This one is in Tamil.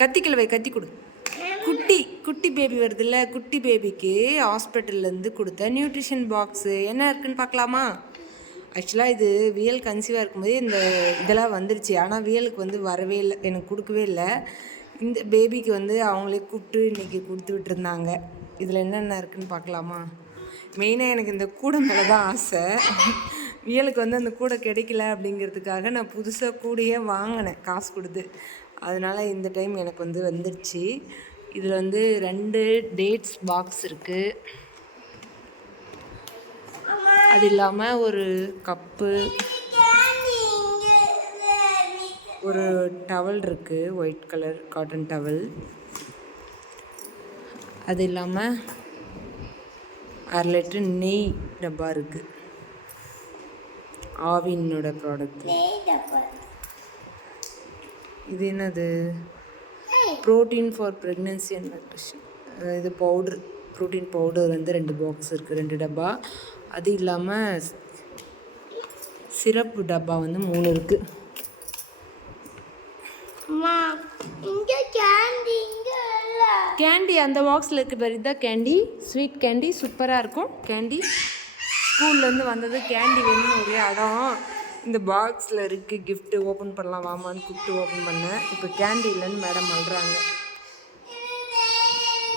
கத்திக்கல வை, கத்தி கொடு. குட்டி குட்டி பேபி வருதுல்ல, குட்டி பேபிக்கு ஹாஸ்பிட்டல்லேருந்து கொடுத்த நியூட்ரிஷன் பாக்ஸு என்ன இருக்குன்னு பார்க்கலாமா? ஆக்சுவலாக இது வியல் கன்சீவாக இருக்கும்போது இந்த இதெல்லாம் வந்துருச்சு. ஆனால் வியலுக்கு வந்து வரவே இல்லை, எனக்கு கொடுக்கவே இல்லை. இந்த பேபிக்கு வந்து அவங்களே கூப்பிட்டு இன்றைக்கி கொடுத்து விட்டுருந்தாங்க. இதில் என்னென்ன இருக்குதுன்னு பார்க்கலாமா? மெயினாக எனக்கு இந்த கூடை மேலே தான் ஆசை. வியலுக்கு வந்து அந்த கூடை கிடைக்கல அப்படிங்கிறதுக்காக நான் புதுசாக கூடையே வாங்கினேன் காசு கொடுத்து. அதனால் இந்த டைம் எனக்கு வந்து வந்துடுச்சு. இதில் வந்து 2 டேட்ஸ் பாக்ஸ் இருக்குது. அது இல்லாமல் ஒரு கப்பு, ஒரு டவல் இருக்குது, ஒயிட் கலர் காட்டன் டவல். அது இல்லாமல் 1/2 லிட்டர் நெய் டப்பா இருக்குது, ஆவினோட ப்ராடக்ட். இது என்னது? Protein for pregnancy and nutrition. இது பவுட்ரு, ப்ரோட்டீன் பவுடர் வந்து 2 பாக்ஸ் இருக்குது, 2 டப்பா. அது இல்லாமல் சிரப்பு டப்பா வந்து 3 இருக்குது. கேண்டி அந்த பாக்ஸில் இருக்குது பாரு, இதுதான் கேண்டி, ஸ்வீட் கேண்டி, சூப்பராக இருக்கும் கேண்டி. ஸ்கூல்லேருந்து வந்தது கேண்டி வேணும்னு ஒரே இடம். இந்த பாக்ஸில் இருக்குது, கிஃப்ட்டு ஓப்பன் பண்ணலாம் வாமான்னு கூப்பிட்டு ஓப்பன் பண்ணேன். இப்போ கேண்டி இல்லைன்னு மேடம் அழுறாங்க.